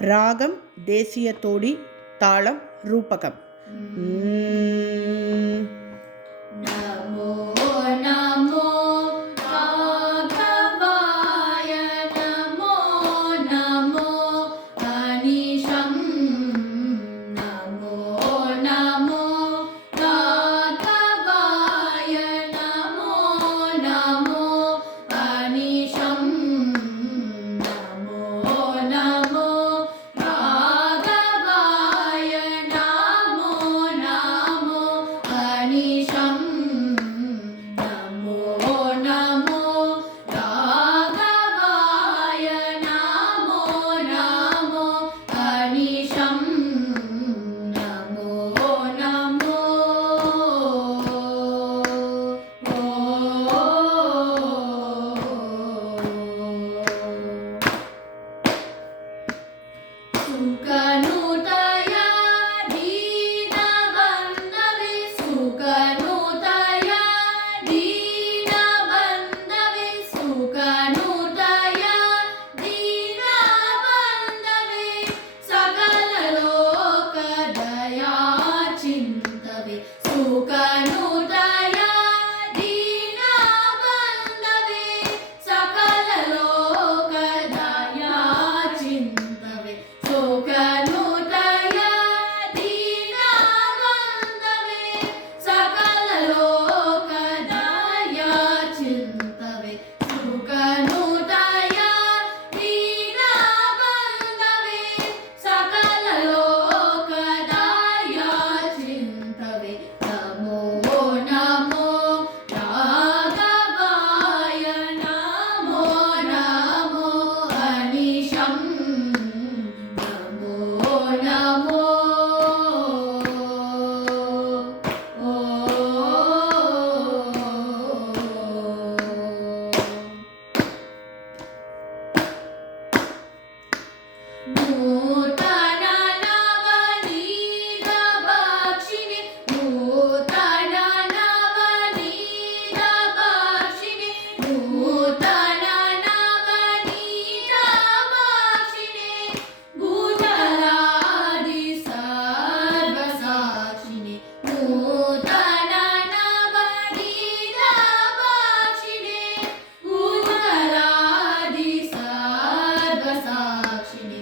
ராகம் தேசிய தோடி, தாளம் ரூபகம். நமோ நமோ ராகவாய நமோ நமோ அனிஷம். நமோ நமோ ராகவாய நமோ நமோ அனிஷம். நமோ நமோ ராகவாய நமோ நமோ அனிஷம். நமோ நமோ ராகவாய நமோ நமோ அனிஷம். நமோ நமோ ಸುಖನುತಯ ದೀನಬಂಧವೇ ಸುಖನುತಯ ದೀನಬಂಧವೇ ಸುಖನುತಯ ದೀನಬಂಧವೇ ಸಕಲ ಲೋಕದಯಾ ಚಿಂತವೇ ಸುಖನುತಯ ದೀನಬಂಧವೇ ಸಕಲ ಲೋಕದಯಾ ಚಿಂತವೇ ಸುಖನುತಯ ದೀನಬಂಧವೇ ಸಕಲ ಲೋಕದಯಾ ಚಿಂತವೇ ಸುಖನುತಯ ದೀನಬಂಧವೇ ಸಕಲ ಲೋಕದಯಾ ಚಿಂತವೇ. ನಮೋ ನಮೋ ರಾಘವಾಯ ನಮೋ ನಮೋ ಅನಿಶಂ. ನಮೋ ನಮೋ ನೂತನ ನವನೀತ ಭಕ್ಷಿಣಿ ನೂತನ ನವನೀತ ಭಕ್ಷಿಣಿ ನೂತನ ನವನೀತ ಭಕ್ಷಿಣಿ ಭೂತಲಾದಿ ಸರ್ವಸಾಕ್ಷಿಣಿ ನೂತನ ನವನೀತ ಭಕ್ಷಿಣಿ ಭೂತಲಾದಿ ಸರ್ವಸಾಕ್ಷಿಣಿ